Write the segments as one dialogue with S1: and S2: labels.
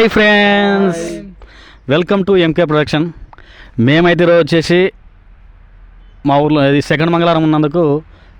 S1: Hi friends welcome to MK production మేమైతే ఈరోజు వచ్చేసి మా ఊర్లో ఇది సెకండ్ మంగళవారం ఉన్నందుకు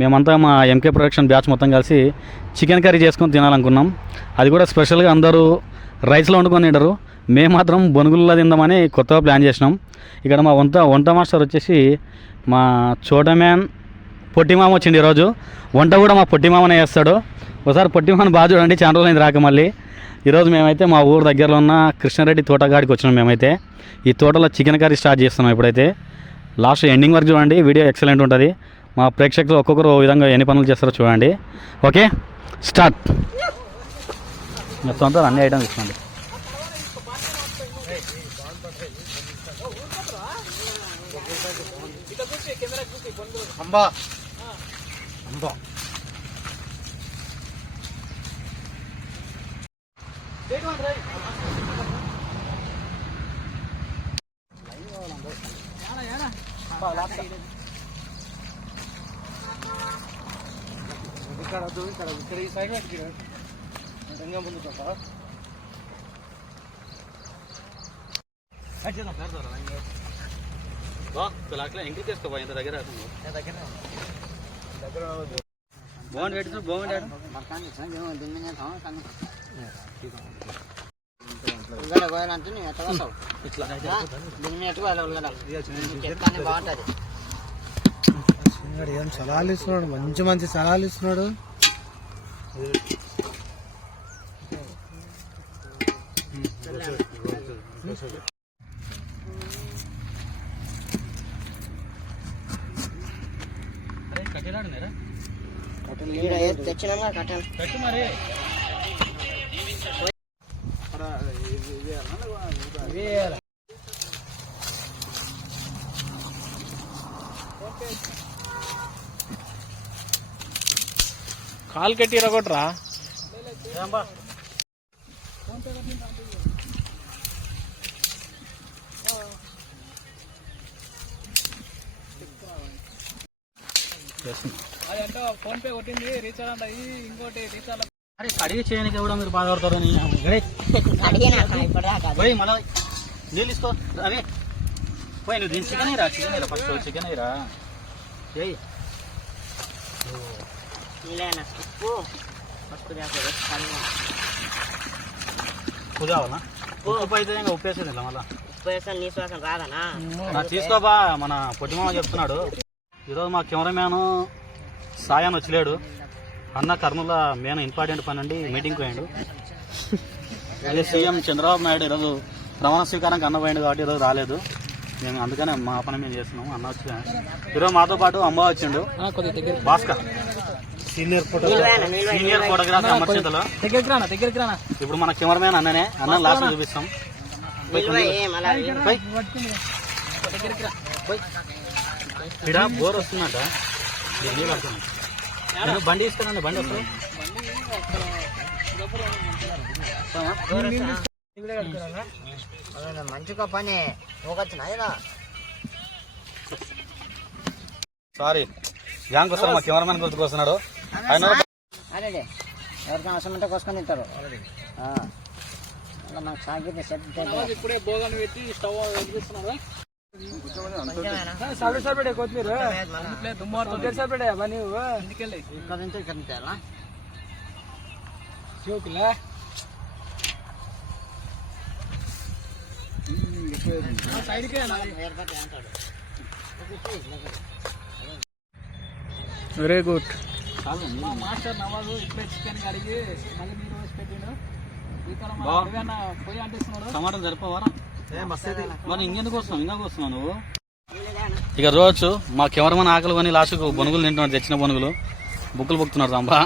S1: మేమంతా మా ఎంకే ప్రొడక్షన్ బ్యాచ్ మొత్తం కలిసి చికెన్ కర్రీ చేసుకొని తినాలనుకున్నాం. అది కూడా స్పెషల్గా అందరూ రైస్లో వండుకొని తింటారు. మేము మాత్రం బొనుగుల్లో తిందామని కొత్తగా ప్లాన్ చేసినాం. ఇక్కడ మా వంట వంట మాస్టర్ వచ్చేసి మా చోట మ్యాన్ పొట్టిమామ వచ్చిండు ఈరోజు. వంట కూడా మా పొట్టిమామనే చేస్తాడు. ఒకసారి పొట్టిమాన్ బాగా చూడండి చాలా రోజులైంది రాక మళ్ళీ. ఈరోజు మేమైతే మా ఊరు దగ్గరలో ఉన్న కృష్ణారెడ్డి తోటగాడికి వచ్చినాం మేమైతే. ఈ తోటలో చికెన్ కర్రీ స్టార్ట్ చేస్తున్నాం ఇప్పుడైతే. లాస్ట్ ఎండింగ్ వరకు చూడండి వీడియో ఎక్సలెంట్ ఉంటుంది. మా ప్రేక్షకులు ఒక్కొక్కరు విధంగా ఎన్ని పనులు చేస్తారో చూడండి. Okay start. మొత్తం అన్ని ఐటమ్స్ ఇస్తుంది
S2: అంబా. అంబా. ఇక్కడ వద్దు, ఇక్కడ ఇక్కడ ఈ సైడ్ ఇక్కడ రంగం ముందు చూపా
S1: ఎంగిల్ చేసుకోబోయే దగ్గర
S2: దగ్గర
S1: బాగుంది పెట్టు బాగుంది ఇట్లా
S2: ఏం సలాలు ఇస్తున్నాడు మంచి మంచి సలాలు ఇస్తున్నాడు
S3: తెచ్చినాక కట్టాను
S1: పెట్టు మరి.
S2: కాలు కట్టి ఇరగొట్టరా?
S3: ఫోన్ పే కొట్టింది రీఛార్జ్ అంట ఇంకోటి రీఛార్జ్
S1: అరే కడిగి చేయడానికి కూడా మీరు బాధపడతారు నీ అమ్మగడే.
S3: అడిగినా ఇప్పటిదాకా
S1: పోయి మళ్ళా నీళ్ళు ఇసుకో అవి. పోయి నువ్వు దీని చికెన్ రా చికెన్ రా ఫస్ట్ చికెన్ రా. చేయి కుదావనా ఉప్పు అయితే ఇంకా ఉప్పు వేసేది ఇలా మళ్ళా.
S3: ఉప్పు వేసాను నీ శ్వాసం రాదనా?
S1: తీసుకోబా మన పొట్టిమామ చెప్తున్నాడు. ఈరోజు మా కెమెరామ్యాన్ సాయాన్ వచ్చలేడు. అన్న కర్నూల మెయిన్ ఇంపార్టెంట్ పని అండి మీటింగ్ పోయాడు. అదే సీఎం చంద్రబాబు నాయుడు ఈరోజు ప్రమాణ స్వీకారానికి అన్న పోయాడు కాబట్టి ఈరోజు రాలేదు. మేము అందుకనే మా పని మేము చేస్తున్నాం అన్న వచ్చి ఈరోజు మాతో పాటు అమ్మ వచ్చిండు. భాస్కర్.
S2: సీనియర్ ఫోటో
S3: నిల్వేనా నిల్వే
S1: సీనియర్ ఫోటోగ్రాఫర్ అమర్చింతలో
S3: దగ్గరికి రానా దగ్గరికి రానా?
S1: ఇప్పుడు మన కెమెరామ్యాన్ అన్ననే. అన్న లాస్ట్ చూపిస్తాం. ఇక్కడ బోర్ వస్తుందట. నీళ్ళు బండి ఇస్తానండి బండి వస్తుంది?
S3: మంచిగా పని.
S1: సారీ. గ్యాంగ్ వస్తారు మా కెమెరామెన్ గుర్తుకొస్తున్నాడు ఆయన
S3: అదే ఎవరికైనా అవసరం ఉంటే కోసుకొని తింటారు. ఆ. అలా మనకు సాగితే సెట్
S4: ఇప్పుడే భోగం పెట్టి స్టవ్ వెలిగిస్తున్నారు
S3: సరే
S4: సరిపడే కొత్తిమీర? సరిపడే అవన్నీ నువ్వు
S3: ఇక్కడ నుంచి ఇక్కడ నుంచి అలా
S4: వెరీ గుడ్. మాస్టర్ నవాజు ఇప్పుడే చికెన్ కడిగి మళ్ళీ మీరు వేసి పెట్టిండు
S1: టమాటా సరిపోవారా మరి ఇంకెందుకు వస్తున్నావు? ఇంకా వస్తున్నావు నువ్వు? ఇక రోజు మా కెమెరామెన్ ఆకలి కొని లాస్ట్కు బొనుగులు తింటున్నాడు తెచ్చిన బొనుగులు. బుక్కులు బుక్కుతున్నాడు రంబా.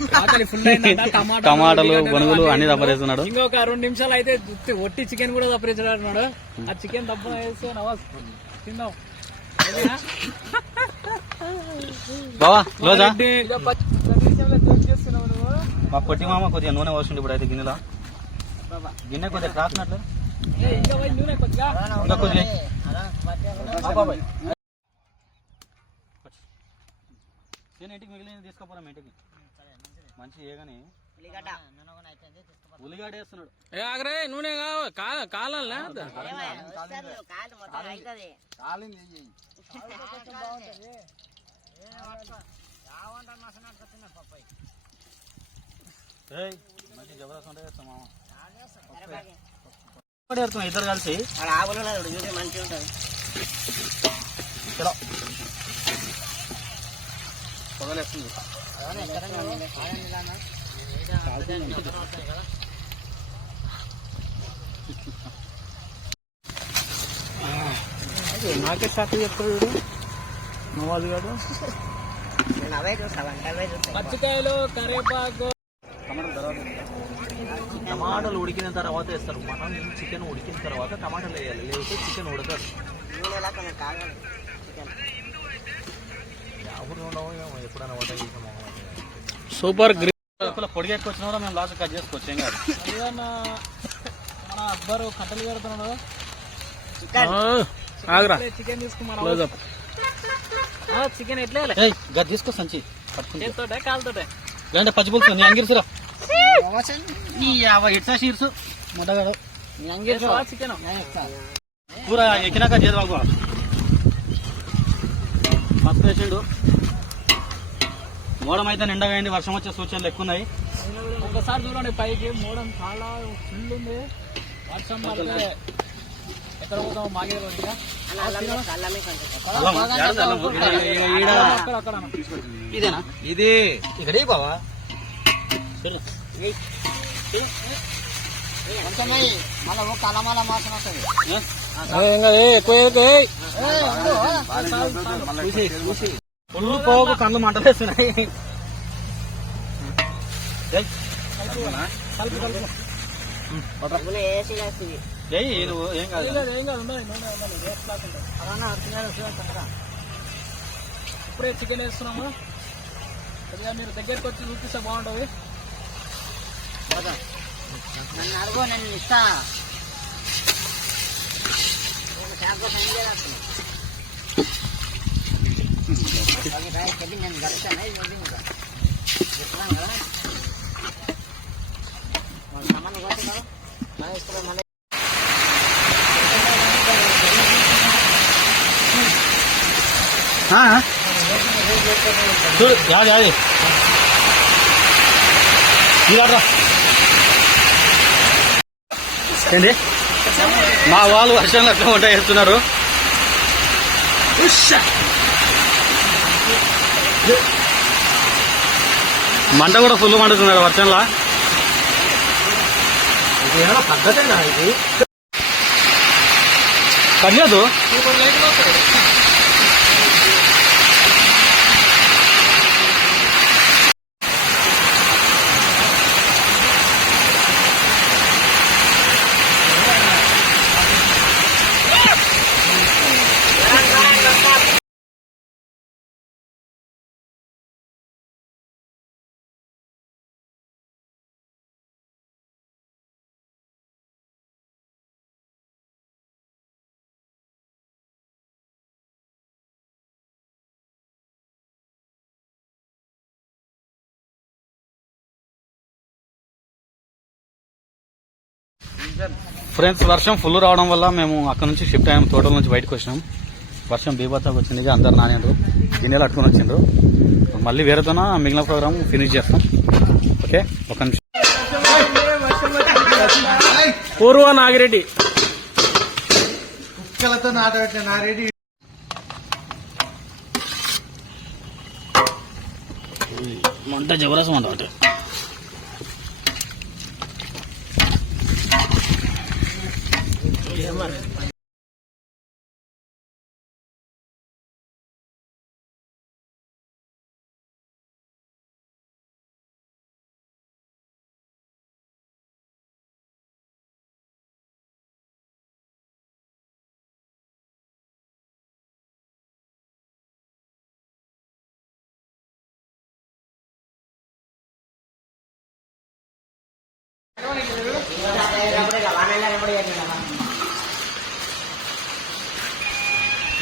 S1: టమాటాలు బొనుగులు అన్ని దప్పరేస్తున్నాడు
S4: ఇంకొక రెండు నిమిషాలు అయితే ఒట్టి చికెన్ కూడా తప్పరించాడు అన్నాడు ఆ చికెన్ దప్ప వేస్తే నవాజ్. తిందాం?
S1: బావా రోజా మా పొట్టి మామ కొద్దిగా నూనె పోసిండు ఇప్పుడు అయితే గిన్నెలో. గిన్నె కొద్దిగా కాసినట్లు
S4: ఏ, ఇంకా కొద్దిగా.
S1: ఇంకా కొద్దిగా. ఆ బాబాయ్. నేను ఇంటికి మిగిలిన తీసుకోపోరా ఇంటికి. మంచి ఏ కానీ
S3: ఉల్లిగడ్డ నూనె కూడా అయిపోయింది తీసుకుపోతా
S1: ఉల్లిగడ్డ వేస్తున్నాడు
S4: ఏ ఆగరే నూనె
S1: మంచి జబర్దస్త్ ఉంటే చేస్తాం మామ. ఒకటి పెడతాం ఇద్దరు కలిసి.
S3: అక్కడ ఆవులు మంచిగా ఉంటుంది.
S1: పొగలేస్తుంది
S4: నాకే షాక్ చెప్తాడు వీడు. నవాజ్ గారు
S3: నేను అవే చూస్తా వంట అవే చూస్తా
S4: పచ్చికాయలు కరివేపాకు
S5: టమాటాలు ఉడికిన తర్వాత వేస్తారు. మనం చికెన్ ఉడికిన తర్వాత టమాటాలు వేయాలి. లేకపోతే చికెన్ ఉడకదు.
S4: సూపర్ గ్రీన్
S1: పొడిగా కూడా మేము లాస్ట్ కట్ చేసుకోవచ్చు ఏం కాదు.
S4: ఏదన్నా మన అక్బరు కట్టలు కడుతున్నాడు?
S3: చికెన్
S4: ఆగరా. చికెన్ ఎట్లా
S1: గది తీసుకో సంచి. పట్టుకుంటే.
S4: కాలుతోటే
S1: అంటే పచ్చిపులుసు నీ అంగిరిసిరా ఈ యాభై షీర్సు? మొట్టగాడు
S4: చికెన్?
S1: కూర ఎక్కినాక చేదు బాబు. మస్తు వేసాడు. మోడం అయితే నిండగా అయింది వర్షం వచ్చే సూచనలు ఎక్కువ ఉన్నాయి
S4: ఒకసారి చూడండి పైకి మూడం చాలా ఫుల్ ఉంది. వర్షం పడితే ఎక్కడ మాగే
S1: ఇదేనా?
S5: ఇది.
S1: ఇక్కడ బావా?
S4: ఎక్కువ
S1: ఫుల్ పోగు కళ్ళు మంటలేస్తున్నాయి ఏయ్, నువ్వు ఏం కాదు.
S4: ఇప్పుడే చికెన్ వేస్తున్నాము. కొద్దిగా మీరు దగ్గరికి వచ్చి చూపిస్తే బాగుంటుంది.
S3: నన్ను అడుగు నేను ఇస్తా నేను
S1: చూడు యాది యాది ఇలాడ్రా ఏంటి మా వాళ్ళు వర్షంలో అట్లా ఉంటాయి చేస్తున్నారు. మంట కూడా ఫుల్ మండుతున్నాడు వర్షంలో?
S5: పద్ధతేనా ఇది?
S1: పర్లేదు ఫ్రెండ్స్ వర్షం ఫుల్ రావడం వల్ల మేము అక్కడ నుంచి షిఫ్ట్ అయ్యాము తోటల నుంచి బయటకు వచ్చినాం. వర్షం బీభత్సంగా వచ్చింది అందరు నానిండ్రు గిన్నెలు అట్టుకుని వచ్చిండ్రు. మళ్ళీ వేరేతోన మిగిలిన ప్రోగ్రామ్ ఫినిష్ చేస్తాం. ఓకే? ఒక నిమిషం.
S4: పూర్వ నాగిరెడ్డి.
S2: కుక్కలతో నాటబెట్టిన నారెడ్డి
S1: మంట జబరసం అంట. তোমার Gracias.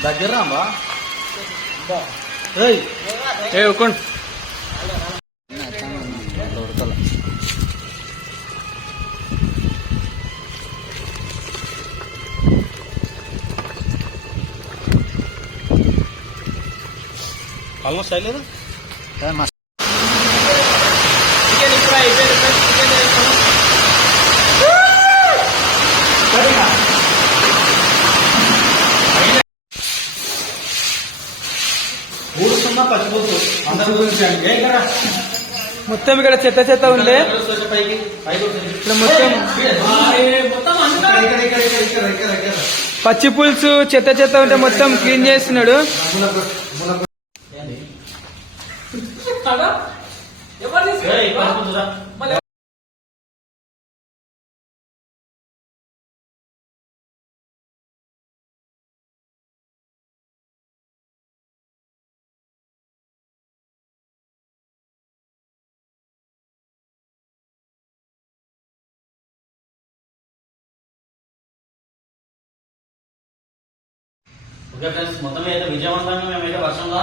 S1: దగ్గర రాంబా
S4: ఏ ఒక్కండి
S1: ఆల్మోస్ట్ అయ్యలేదా మా
S2: మొత్తం ఇక్కడ చెత్త చెత్త. ఇక్కడ మొత్తం పచ్చి పులుసు చెత్త చెత్త ఉంటే మొత్తం క్లీన్ చేస్తున్నాడు.
S4: కదా? ఎవరు
S1: ఓకే ఫ్రెండ్స్ మొత్తం అయితే విజయవంతంగా మేమైతే వర్షంలో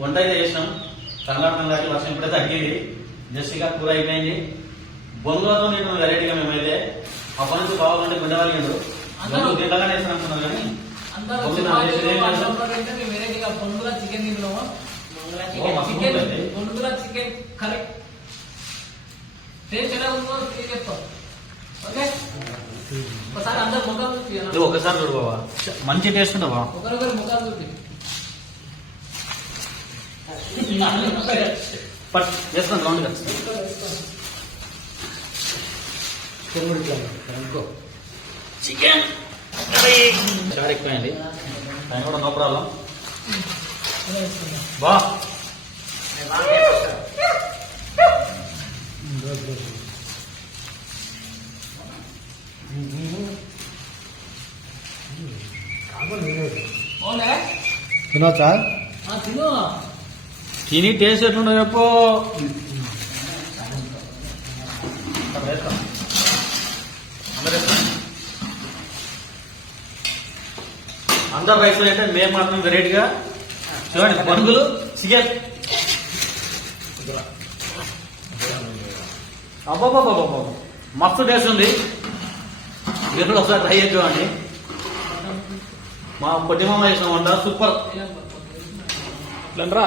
S1: వంట అయితే చేసినాం. కర్ణాటక దాటి వర్షం ఇప్పుడైతే తగ్గింది. జస్ట్ ఇక కూర అయిపోయింది. బొంగులతో నేను వెరైటీగా మేమైతే అప్పటి నుంచి బాగుంటే గుండె వాళ్ళిండు బొంగులు తింటగానే వేస్తాను అనుకున్నాను కానీ
S4: చికెన్ టేస్ట్ ఎలా ఉందో నేను చెప్తాం ఓకే? ఒకసారి అందరు ముఖాలు చూపి అన్న.
S1: నువ్వు ఒకసారి చూడు బాబా మంచి టేస్ట్ ఉందా బాబా
S4: ఒకరొకరు ముఖాలు చూపి.
S1: పట్ చేస్తాను రౌండ్గా చికెన్ చారు ఎక్కువైంది దాని కూడా నో ప్రాబ్లం బా
S4: ఆ, తిను.
S1: తిని టేస్ట్ ఎట్లుండో చెప్పు. అందరు రైస్ అంటే మేము మాత్రం వెరైటీగా చూడండి బనుగులు చికెన్. అబ్బాబాబాబా మస్తు టేస్ట్ ఉంది. మీరు ఒకసారి ట్రై చేసి చూడండి. మా పొట్టిమామ చేసిన వంట సూపర్.
S4: రా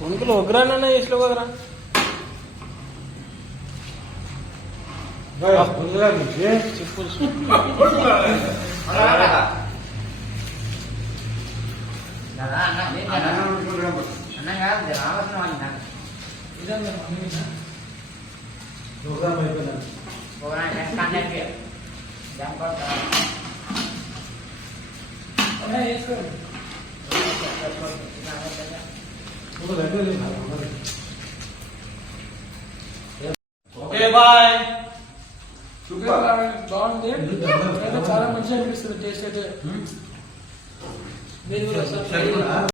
S2: బొంగులు ఒగ్రానన్నా చేసిన కదరా.
S3: కదా
S1: ఓకే బాయ్.
S4: బాగుంది. చాలా మంచిగా అనిపిస్తుంది టేస్ట్ అయితే. మీరు కూడా ఒకసారి try చేయండి.